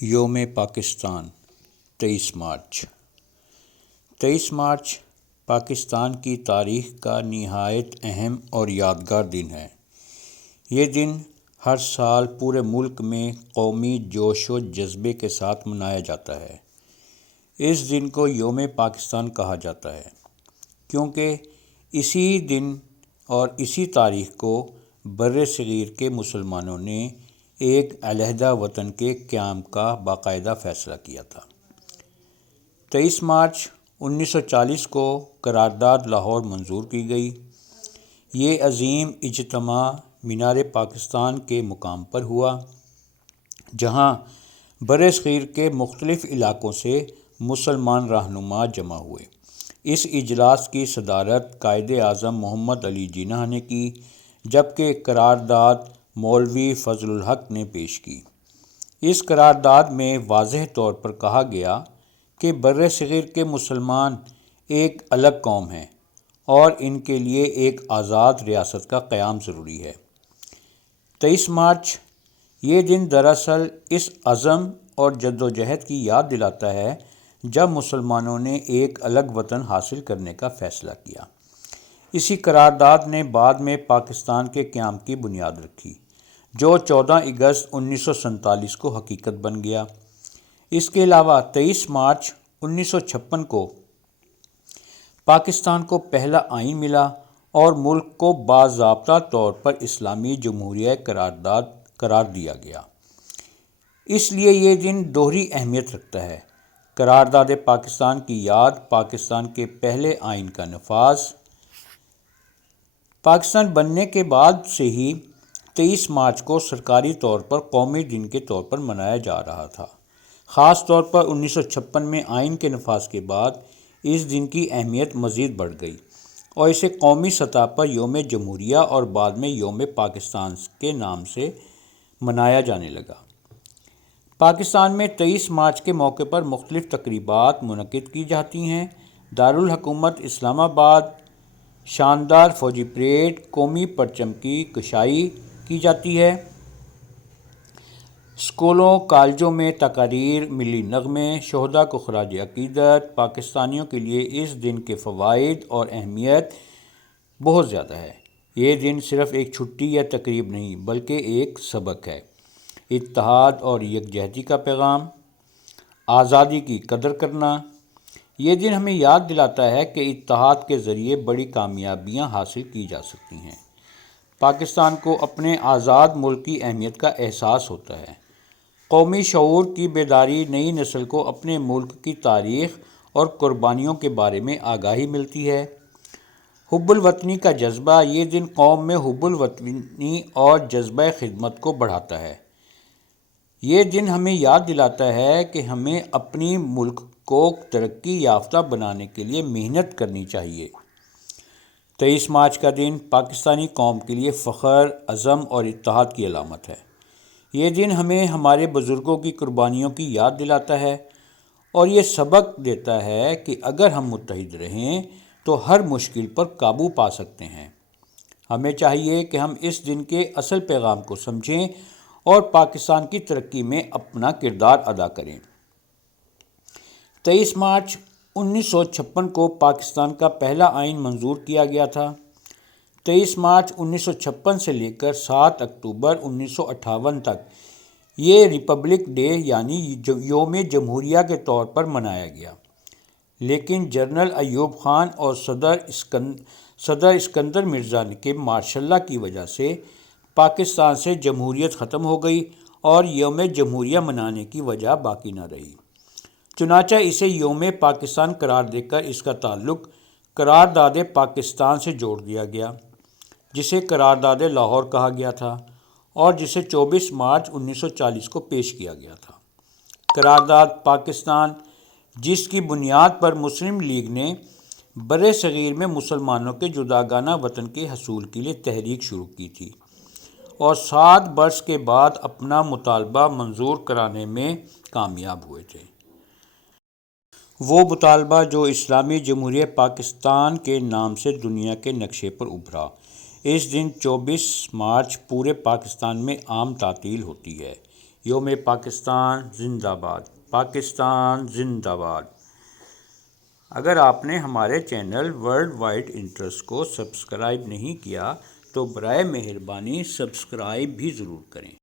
یوم پاکستان 23 مارچ 23 مارچ پاکستان کی تاریخ کا نہایت اہم اور یادگار دن ہے۔ یہ دن ہر سال پورے ملک میں قومی جوش و جذبے کے ساتھ منایا جاتا ہے۔ اس دن کو یوم پاکستان کہا جاتا ہے کیونکہ اسی دن اور اسی تاریخ کو برصغیر کے مسلمانوں نے ایک علیحدہ وطن کے قیام کا باقاعدہ فیصلہ کیا تھا۔ 23 مارچ 1940 کو قرارداد لاہور منظور کی گئی۔ یہ عظیم اجتماع مینار پاکستان کے مقام پر ہوا، جہاں برصغیر کے مختلف علاقوں سے مسلمان رہنما جمع ہوئے۔ اس اجلاس کی صدارت قائد اعظم محمد علی جناح نے کی، جبکہ قرارداد مولوی فضل الحق نے پیش کی۔ اس قرارداد میں واضح طور پر کہا گیا کہ برصغیر کے مسلمان ایک الگ قوم ہیں اور ان کے لیے ایک آزاد ریاست کا قیام ضروری ہے۔ 23 مارچ یہ دن دراصل اس عزم اور جدوجہد کی یاد دلاتا ہے جب مسلمانوں نے ایک الگ وطن حاصل کرنے کا فیصلہ کیا۔ اسی قرارداد نے بعد میں پاکستان کے قیام کی بنیاد رکھی، جو 14 اگست 1947 کو حقیقت بن گیا۔ اس کے علاوہ 23 مارچ 1956 کو پاکستان کو پہلا آئین ملا اور ملک کو باضابطہ طور پر اسلامی جمہوریہ قرار دیا گیا۔ اس لیے یہ دن دوہری اہمیت رکھتا ہے: قرارداد پاکستان کی یاد، پاکستان کے پہلے آئین کا نفاذ۔ پاکستان بننے کے بعد سے ہی 23 مارچ کو سرکاری طور پر قومی دن کے طور پر منایا جا رہا تھا۔ خاص طور پر 1956 میں آئین کے نفاذ کے بعد اس دن کی اہمیت مزید بڑھ گئی اور اسے قومی سطح پر یوم جمہوریہ اور بعد میں یوم پاکستان کے نام سے منایا جانے لگا۔ پاکستان میں 23 مارچ کے موقع پر مختلف تقریبات منعقد کی جاتی ہیں۔ دارالحکومت اسلام آباد شاندار فوجی پریڈ، قومی پرچم کی کشائی کی جاتی ہے۔ اسکولوں، کالجوں میں تقاریر، ملی نغمے، شہداء کو خراج عقیدت۔ پاکستانیوں کے لیے اس دن کے فوائد اور اہمیت بہت زیادہ ہے۔ یہ دن صرف ایک چھٹی یا تقریب نہیں بلکہ ایک سبق ہے: اتحاد اور یکجہتی کا پیغام، آزادی کی قدر کرنا۔ یہ دن ہمیں یاد دلاتا ہے کہ اتحاد کے ذریعے بڑی کامیابیاں حاصل کی جا سکتی ہیں۔ پاکستان کو اپنے آزاد ملک کی اہمیت کا احساس ہوتا ہے۔ قومی شعور کی بیداری نئی نسل کو اپنے ملک کی تاریخ اور قربانیوں کے بارے میں آگاہی ملتی ہے۔ حب الوطنی کا جذبہ: یہ دن قوم میں حب الوطنی اور جذبہ خدمت کو بڑھاتا ہے۔ یہ دن ہمیں یاد دلاتا ہے کہ ہمیں اپنی ملک کو ترقی یافتہ بنانے کے لیے محنت کرنی چاہیے۔ 23 مارچ کا دن پاکستانی قوم کے لیے فخر، عزم اور اتحاد کی علامت ہے۔ یہ دن ہمیں ہمارے بزرگوں کی قربانیوں کی یاد دلاتا ہے اور یہ سبق دیتا ہے کہ اگر ہم متحد رہیں تو ہر مشکل پر قابو پا سکتے ہیں۔ ہمیں چاہیے کہ ہم اس دن کے اصل پیغام کو سمجھیں اور پاکستان کی ترقی میں اپنا کردار ادا کریں۔ 23 مارچ 1956 کو پاکستان کا پہلا آئین منظور کیا گیا تھا۔ 23 مارچ 1956 سے لے کر 7 اکتوبر 1958 تک یہ ریپبلک ڈے یعنی یوم جمہوریہ کے طور پر منایا گیا، لیکن جنرل ایوب خان اور صدر اسکندر مرزا کے مارشل لاء کی وجہ سے پاکستان سے جمہوریت ختم ہو گئی اور یوم جمہوریہ منانے کی وجہ باقی نہ رہی۔ چنانچہ اسے یوم پاکستان قرار دے کر اس کا تعلق قرارداد پاکستان سے جوڑ دیا گیا، جسے قرارداد لاہور کہا گیا تھا اور جسے 24 مارچ 1940 کو پیش کیا گیا تھا۔ قرارداد پاکستان، جس کی بنیاد پر مسلم لیگ نے برصغیر میں مسلمانوں کے جداگانہ وطن کے حصول کے لیے تحریک شروع کی تھی اور 7 برس کے بعد اپنا مطالبہ منظور کرانے میں کامیاب ہوئے تھے۔ وہ مطالبہ جو اسلامی جمہوریہ پاکستان کے نام سے دنیا کے نقشے پر ابھرا۔ اس دن 24 مارچ پورے پاکستان میں عام تعطیل ہوتی ہے۔ یوم پاکستان زندہ باد، پاکستان زندہ باد۔ اگر آپ نے ہمارے چینل ورلڈ وائڈ انٹرسٹ کو سبسکرائب نہیں کیا تو برائے مہربانی سبسکرائب بھی ضرور کریں۔